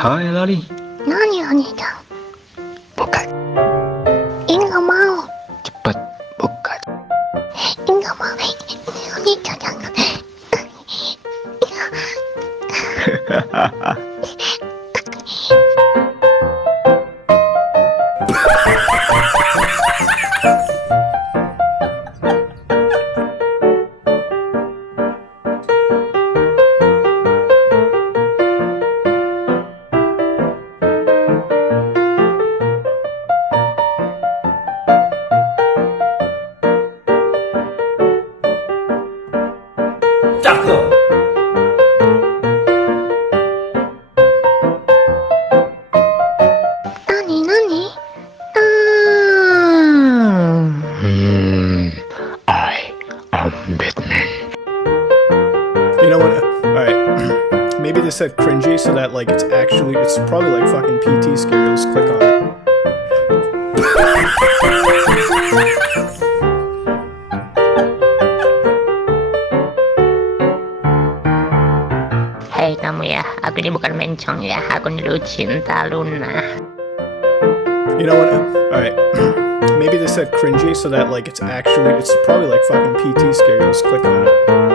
Hai Loli. Nani Oni-chan? Buka. Ini gak mau. Cepet buka. Ini gak mau. Oni-chan jangan. Cakep. Nani? I am Batman. You know what? Alright. Maybe they said cringy so that like it's probably like fucking PT scary. Let's click on it. Hei kamu ya, aku ini bukan mencong ya, aku ini cinta Luna. You know what? Alright. Maybe they said cringy so that like it's probably like fucking PT scary. Let's click on it.